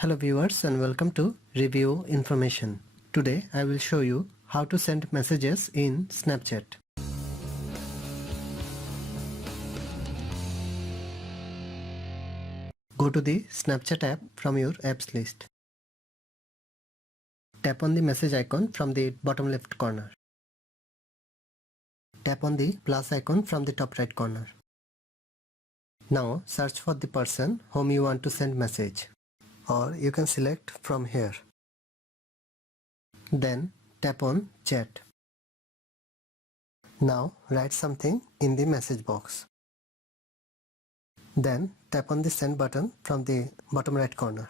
Hello viewers and welcome to Review Information. Today I will show you how to send messages in Snapchat. Go to the Snapchat app from your apps list. Tap on the message icon from the bottom left corner. Tap on the plus icon from the top right corner. Now search for the person whom you want to send message, or you can select from here. Then tap on chat. Now write something in the message box. Then tap on the send button from the bottom right corner.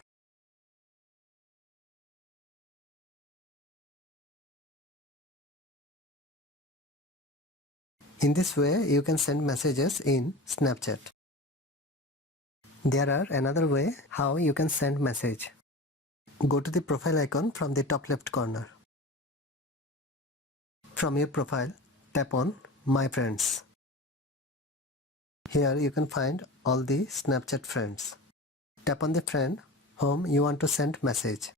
In this way you can send messages in Snapchat. There are another way how you can send message. Go to the profile icon from the top left corner. From your profile, tap on My Friends. Here you can find all the Snapchat friends. Tap on the friend whom you want to send message.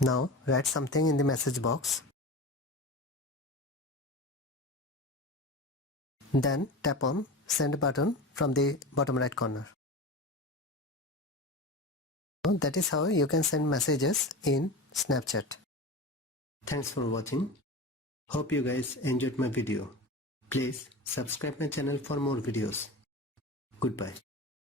Now write something in the message box. Then tap on send button from the bottom right corner. That is how you can send messages in Snapchat. Thanks for watching. Hope you guys enjoyed my video. Please subscribe my channel for more videos. Goodbye.